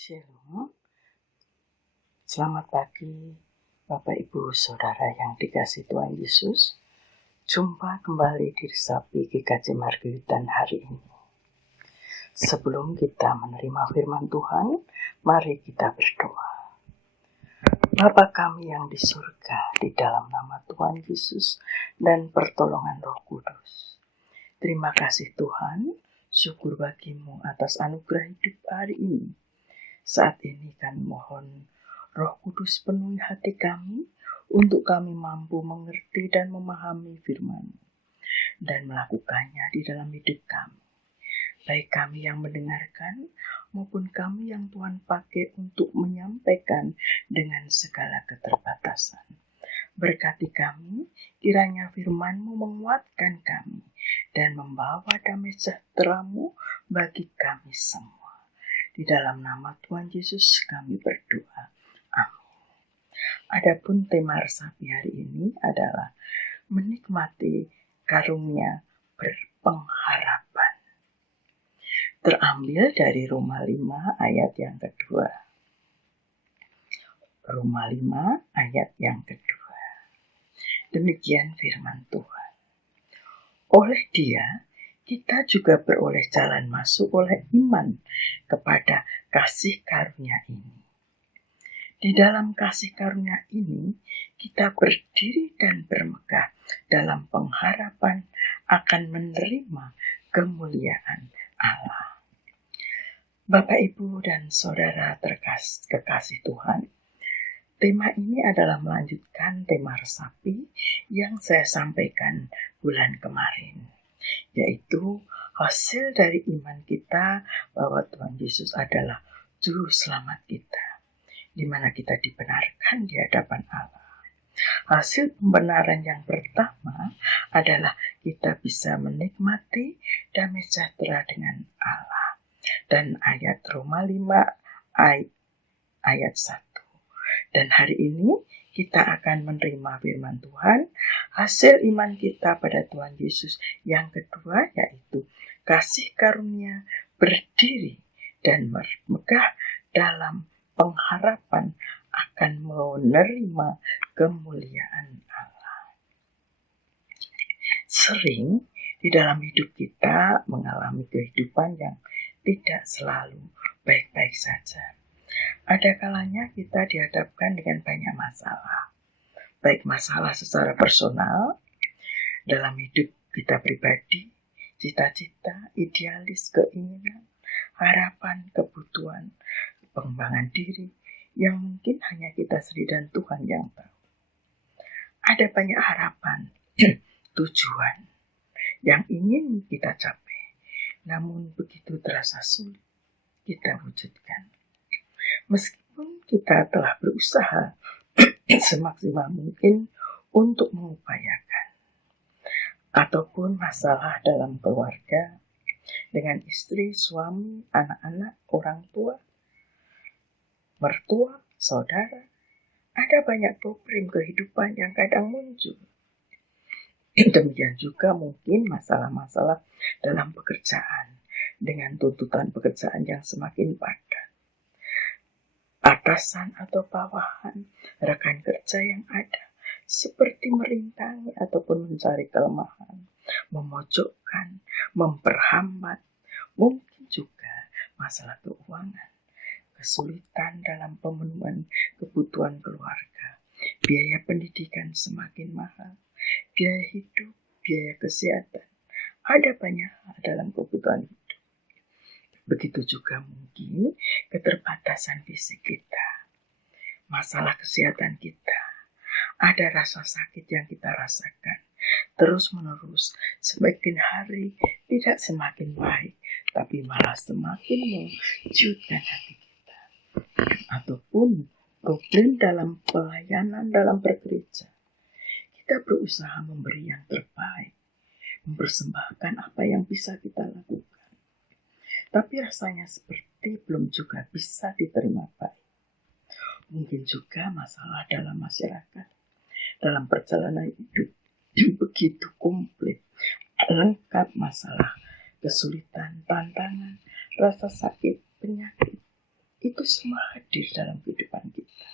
Shalom, selamat pagi Bapak Ibu Saudara yang dikasihi Tuhan Yesus. Jumpa kembali di Resapi GKJ Margaritan hari ini. Sebelum kita menerima firman Tuhan, mari kita berdoa. Bapa kami yang di surga, di dalam nama Tuhan Yesus dan pertolongan Roh Kudus. Terima kasih Tuhan, syukur bagimu atas anugerah hidup hari ini. Saat ini kami mohon Roh Kudus penuhi hati kami untuk kami mampu mengerti dan memahami firman dan melakukannya di dalam hidup kami. Baik kami yang mendengarkan maupun kami yang Tuhan pakai untuk menyampaikan dengan segala keterbatasan. Berkati kami, kiranya firman-Mu menguatkan kami dan membawa damai sejahtera-Mu bagi kami semua. Di dalam nama Tuhan Yesus kami berdoa. Amin. Adapun tema resapi hari ini adalah menikmati karunia berpengharapan. Terambil dari Roma 5 ayat yang kedua. Roma 5 ayat yang kedua. Demikian firman Tuhan. Oleh Dia, kita juga beroleh jalan masuk oleh iman kepada kasih karunia ini. Di dalam kasih karunia ini, kita berdiri dan bermegah dalam pengharapan akan menerima kemuliaan Allah. Bapak, Ibu, dan Saudara kekasih Tuhan, tema ini adalah melanjutkan tema resapi yang saya sampaikan bulan kemarin, yaitu hasil dari iman kita bahwa Tuhan Yesus adalah Juru Selamat kita, di mana kita dibenarkan di hadapan Allah. Hasil pembenaran yang pertama adalah kita bisa menikmati damai sejahtera dengan Allah. Dan ayat Roma 5 ayat 1. Dan hari ini kita akan menerima firman Tuhan, hasil iman kita pada Tuhan Yesus yang kedua, yaitu kasih karunia berdiri dan bermegah dalam pengharapan akan menerima kemuliaan Allah. Sering di dalam hidup kita mengalami kehidupan yang tidak selalu baik-baik saja. Ada kalanya kita dihadapkan dengan banyak masalah, baik masalah secara personal, dalam hidup kita pribadi, cita-cita, idealis, keinginan, harapan, kebutuhan, pengembangan diri, yang mungkin hanya kita sendiri dan Tuhan yang tahu. Ada banyak harapan, tujuan, yang ingin kita capai, namun begitu terasa sulit kita wujudkan. Meskipun kita telah berusaha semaksimal mungkin untuk mengupayakan, ataupun masalah dalam keluarga, dengan istri, suami, anak-anak, orang tua, mertua, saudara, ada banyak problem kehidupan yang kadang muncul. Demikian juga mungkin masalah-masalah dalam pekerjaan, dengan tuntutan pekerjaan yang semakin padat. Atasan atau bawahan, rekan kerja yang ada, seperti merintangi ataupun mencari kelemahan, memojokkan, memperhambat. Mungkin juga masalah keuangan, kesulitan dalam pemenuhan kebutuhan keluarga, biaya pendidikan semakin mahal, biaya hidup, biaya kesehatan. Ada banyak hal dalam kebutuhan hidup. Begitu juga mungkin keterbatasan fisik kita, masalah kesehatan kita, ada rasa sakit yang kita rasakan terus menerus, semakin hari tidak semakin baik, tapi malah semakin mengejutkan hati kita. Ataupun problem dalam pelayanan dalam bergereja, kita berusaha memberi yang terbaik, mempersembahkan apa yang bisa kita lakukan, tapi rasanya seperti belum juga bisa diterima baik. Mungkin juga masalah dalam masyarakat, dalam perjalanan hidup, begitu komplit, lengkap masalah, kesulitan, tantangan, rasa sakit, penyakit. Itu itu semua hadir dalam kehidupan kita.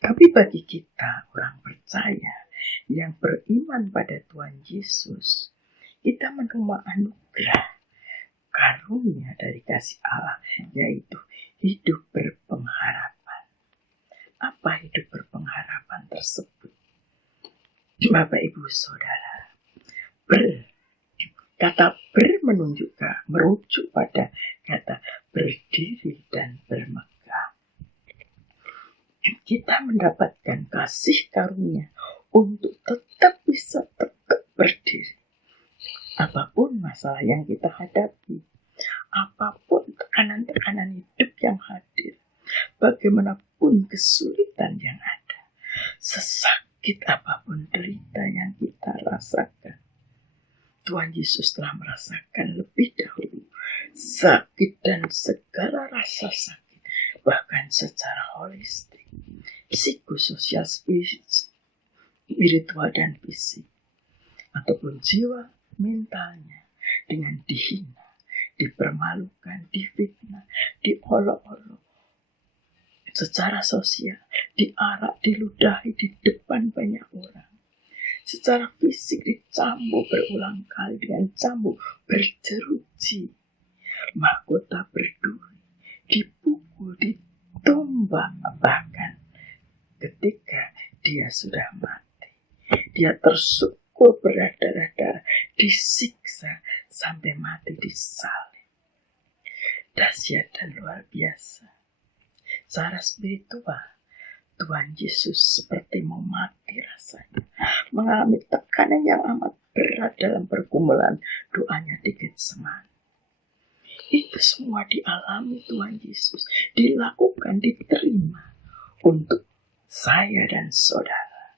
Tapi bagi kita orang percaya yang beriman pada Tuhan Yesus, kita menerima anugerah karunia dari kasih Allah, yaitu hidup berpengharapan. Apa hidup berpengharapan tersebut? Bapak, Ibu, Saudara, kata merujuk pada kata berdiri dan bermegah. Kita mendapatkan kasih karunia untuk tetap bisa tegak berdiri. Apapun masalah yang kita hadapi, apapun tekanan-tekanan hidup yang hadir, bagaimanapun kesulitan yang ada, sesakit apapun derita yang kita rasakan, Tuhan Yesus telah merasakan lebih dahulu sakit dan segala rasa sakit, bahkan secara holistik, psikososial, spiritual dan fisik, ataupun jiwa mentalnya, dengan dihina, dipermalukan, difitnah, diolok-olok, secara sosial, diarak, diludahi di depan banyak orang. Secara fisik dicambuk berulang kali dengan cambuk berjeruji, mahkota berduri, dipukul, ditombak, bahkan ketika dia sudah mati, dia tersungkur berdarah-darah, disiksa sampai mati disalib. Dahsyat dan luar biasa. Secara spiritual, Tuhan Yesus seperti mau mati rasanya, mengalami tekanan yang amat berat dalam pergumulan doanya di Getsemani. Itu semua dialami Tuhan Yesus, dilakukan, diterima untuk saya dan saudara,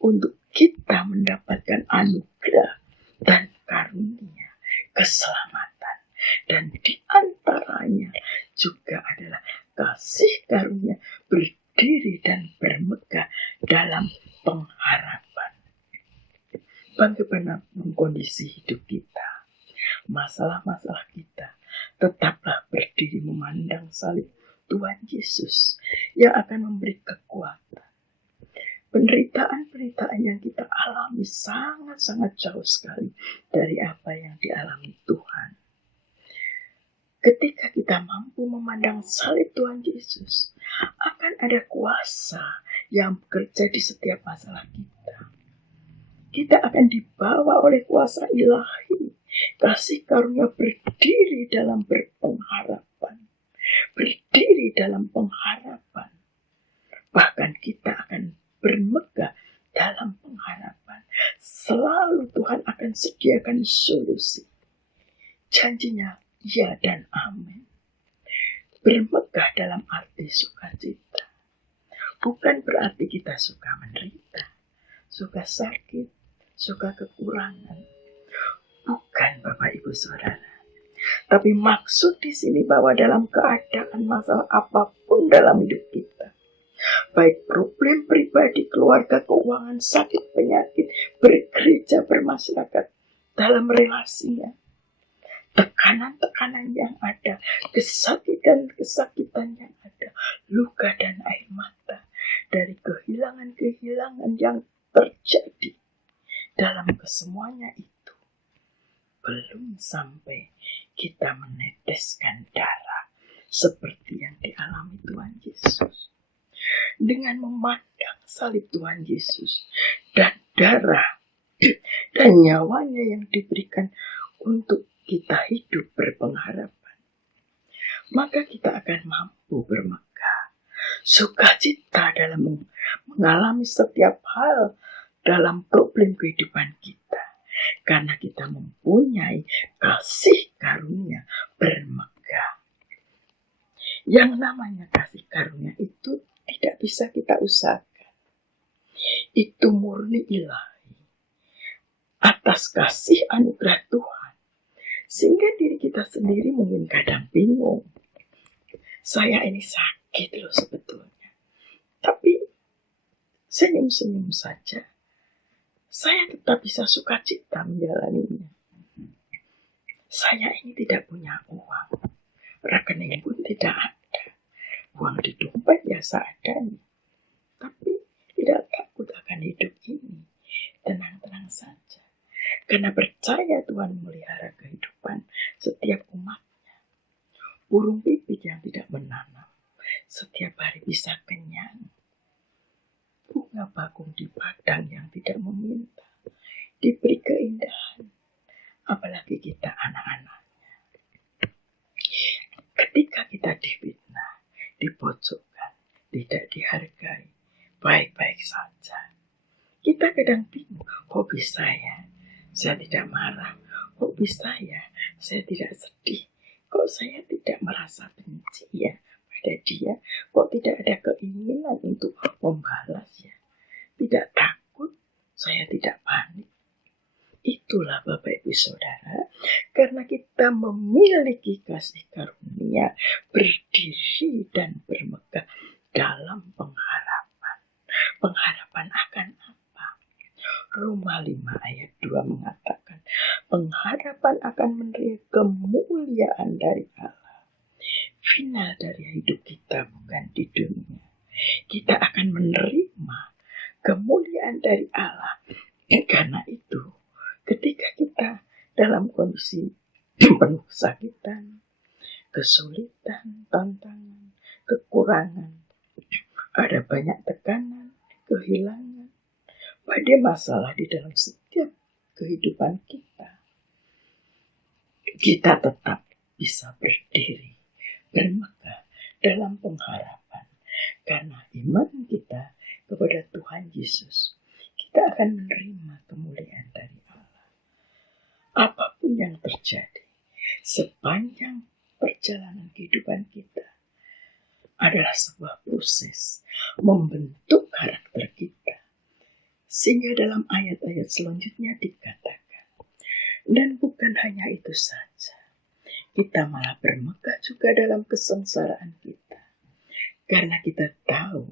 untuk kita mendapatkan anugerah dan karunia keselamatan. Dan di antaranya juga adalah kasih karunia berdiri dan bermegah dalam pengharapan. Bagaimanapun kondisi hidup kita, masalah-masalah kita, tetaplah berdiri memandang salib Tuhan Yesus yang akan memberi kekuatan. Penderitaan-penderitaan yang kita alami sangat-sangat jauh sekali dari apa yang dialami Tuhan. Ketika kita mampu memandang salib Tuhan Yesus, akan ada kuasa yang bekerja di setiap masalah kita. Kita akan dibawa oleh kuasa ilahi, kasih karunia berdiri dalam berpengharapan. Berdiri dalam pengharapan. Bahkan kita akan bermegah dalam pengharapan. Selalu Tuhan akan sediakan solusi. Janjinya ya dan amin. Bermegah dalam arti sukacita. Bukan berarti kita suka menderita, suka sakit, suka kekurangan. Bukan, Bapak Ibu Saudara. Tapi maksud di sini bahwa dalam keadaan masalah apapun dalam hidup kita, baik problem pribadi, keluarga, keuangan, sakit, penyakit, bergereja, bermasyarakat, dalam relasinya, tekanan-tekanan yang ada, kesakitan yang ada, luka dan air mata, dari kehilangan-kehilangan yang terjadi dalam kesemuanya itu, belum sampai kita meneteskan darah seperti yang dialami Tuhan Yesus. Dengan memandang salib Tuhan Yesus dan darah dan nyawanya yang diberikan untuk kita hidup berpengharapan, maka kita akan mampu bermegah, sukacita dalam mengalami setiap hal dalam problem kehidupan kita, karena kita mempunyai kasih karunia bermegah. Yang namanya kasih karunia itu tidak bisa kita usahakan. Itu murni ilahi atas kasih anugerah Tuhan. Sehingga diri kita sendiri mungkin kadang bingung. Saya ini sakit loh sebetulnya. Tapi senyum-senyum saja. Saya tetap bisa sukacita menjalaninya. Saya ini tidak punya uang. Rekening pun tidak ada. uang di dompet ya seadanya. Tapi tidak takut akan hidup ini. Tenang-tenang saja. Karena percaya Tuhan melihara kehidupan setiap umat. Burung pipit yang tidak menanam setiap hari bisa kenyang. Bunga bakung di padang yang tidak meminta diberi keindahan. Apalagi kita anak-anaknya. Ketika kita difitnah, dipojokkan, tidak dihargai, baik-baik saja. Kita kadang bingung, kok bisa ya? Saya tidak marah. Kok bisa ya? Saya tidak sedih. Kok saya tidak merasa benci ya pada dia? Kok tidak ada keinginan untuk membalas ya? Tidak takut, saya tidak panik. Itulah Bapak Ibu Saudara, karena kita memiliki kasih karunia, berdiri dan bermegah dalam pengharapan. Pengharapan akan apa? Roma 5 ayat 2 mengatakan, pengharapan akan menerima kemuliaan dari Allah. Final dari hidup kita bukan di dunia. Kita akan menerima kemuliaan dari Allah. Karena itu, ketika kita dalam kondisi penuh kesakitan, kesulitan, tantangan, kekurangan, ada banyak tekanan, kehilangan, ada masalah di dalam setiap kehidupan kita, kita tetap bisa berdiri, bermegah dalam pengharapan. Karena iman kita kepada Tuhan Yesus, kita akan menerima kemuliaan dari Allah. Apapun yang terjadi sepanjang perjalanan kehidupan kita adalah sebuah proses membentuk karakter kita. Sehingga dalam ayat-ayat selanjutnya dikatakan, dan bukan hanya itu saja, kita malah bermegah juga dalam kesengsaraan kita. Karena kita tahu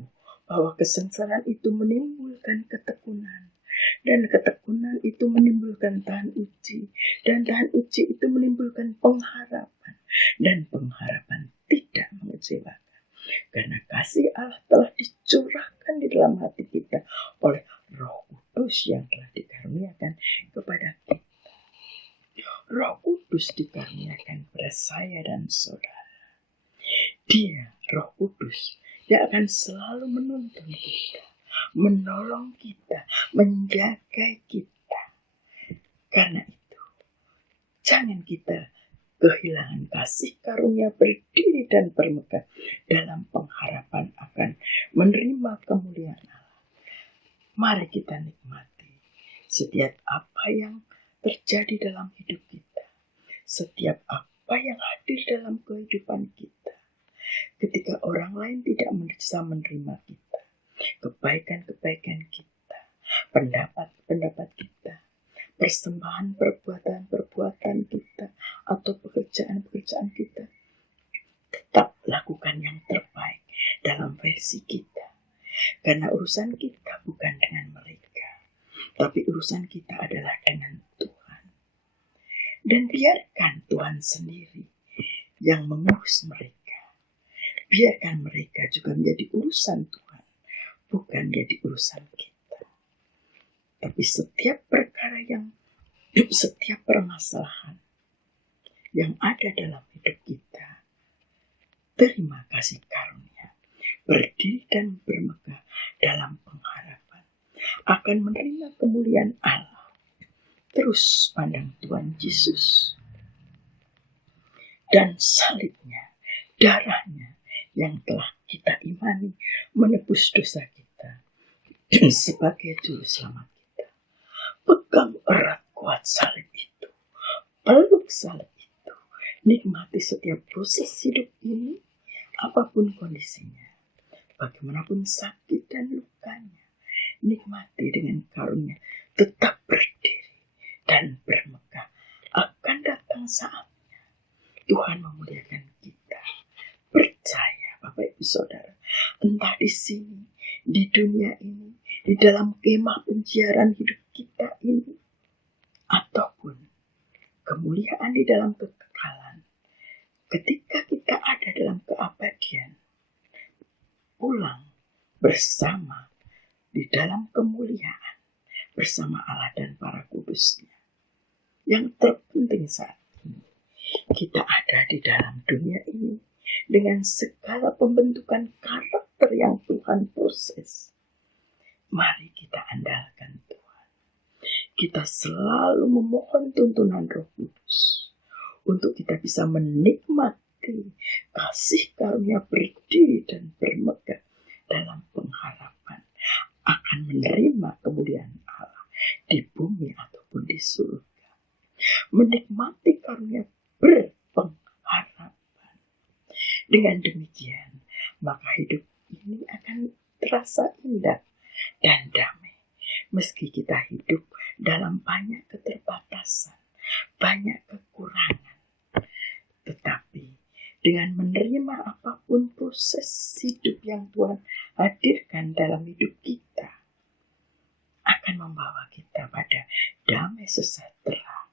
bahwa kesengsaraan itu menimbulkan ketekunan. Dan ketekunan itu menimbulkan tahan uji. Dan tahan uji itu menimbulkan pengharapan. Dan pengharapan tidak mengecewakan. Karena kasih Allah telah dicurahkan di dalam hati kita oleh Roh Kudus yang telah dikaruniakan kepada kita. Roh Kudus dikaruniakan kepada saya dan saudara. Dia, Roh Kudus, yang akan selalu menuntun kita, menolong kita, menjaga kita. Karena itu, jangan kita kehilangan kasih karunia berdiri dan bermegah dalam pengharapan akan menerima kemuliaan Allah. Mari kita nikmati setiap apa yang terjadi dalam hidup kita, setiap apa yang hadir dalam kehidupan kita. Ketika orang lain tidak bisa menerima kita, kebaikan-kebaikan kita, pendapat-pendapat kita, persembahan perbuatan-perbuatan kita, atau pekerjaan-pekerjaan kita, tetap lakukan yang terbaik dalam versi kita. Karena urusan kita bukan dengan mereka, tapi urusan kita adalah dengan Tuhan. Dan biarkan Tuhan sendiri yang mengurus mereka. Biarkan mereka juga menjadi urusan Tuhan, bukan menjadi urusan kita. Tapi setiap perkara setiap permasalahan yang ada dalam hidup kita, terima kasih karunia, berdiri dan bermegah dalam pengharapan, akan menerima kemuliaan Allah. Terus pandang Tuhan Yesus dan salibnya, darahnya, yang telah kita imani menebus dosa kita sebagai juru selamat kita. Pegang erat kuat salib itu, peluk salib itu, nikmati setiap proses hidup ini, apapun kondisinya, bagaimanapun sakit dan lukanya, nikmati dengan karunia, tetap berdiri dan bermegah. Akan datang saatnya Tuhan memuliakan kita. Percaya Bapak Ibu Saudara, entah di sini, di dunia ini, di dalam kemah penjiaran hidup kita ini, ataupun kemuliaan di dalam kekekalan, ketika kita ada dalam keabadian, pulang bersama di dalam kemuliaan bersama Allah dan para kudusnya. Yang terpenting saat ini, kita ada di dalam dunia ini dengan segala pembentukan karakter yang Tuhan proses. Mari kita andalkan Tuhan. Kita selalu memohon tuntunan Roh Kudus untuk kita bisa menikmati kasih karunia berdiri dan bermegah dalam pengharapan akan menerima kemuliaan Allah di bumi ataupun di surga. Menikmati karunia berpengharapan. Dengan demikian, maka hidup ini akan terasa indah dan damai. Meski kita hidup dalam banyak keterbatasan, banyak kekurangan. Tetapi dengan menerima apapun proses hidup yang Tuhan hadirkan dalam hidup kita, akan membawa kita pada damai sejahtera.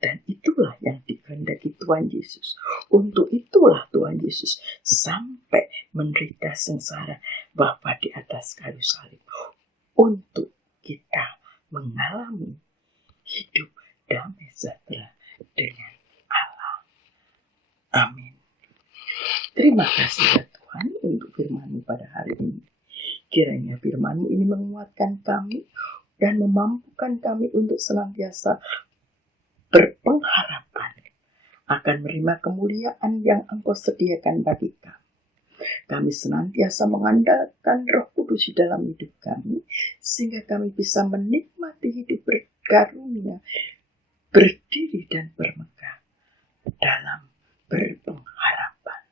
Dan itulah yang dikehendaki Tuhan Yesus. Untuk itulah Tuhan Yesus sampai menderita sengsara Bapa di atas kayu salib. Untuk kita mengalami hidup damai sejahtera dengan Allah. Amin. Terima kasih ya Tuhan untuk firman-Mu pada hari ini. Kiranya firman-Mu ini menguatkan kami dan memampukan kami untuk senantiasa berpengharapan akan menerima kemuliaan yang Engkau sediakan bagi kami. Kami senantiasa mengandalkan Roh Kudus di dalam hidup kami, sehingga kami bisa menikmati hidup berkarunia, berdiri dan bermegah dalam berpengharapan.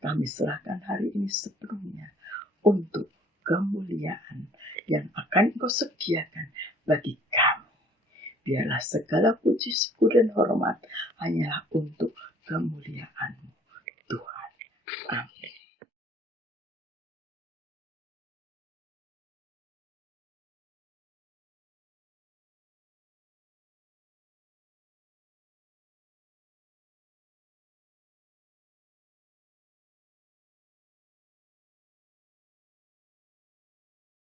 Kami serahkan hari ini sepenuhnya untuk kemuliaan yang akan Engkau sediakan bagi kami. Biarlah segala puji, syukur, dan hormat hanyalah untuk kemuliaan-Mu, Tuhan. Amin.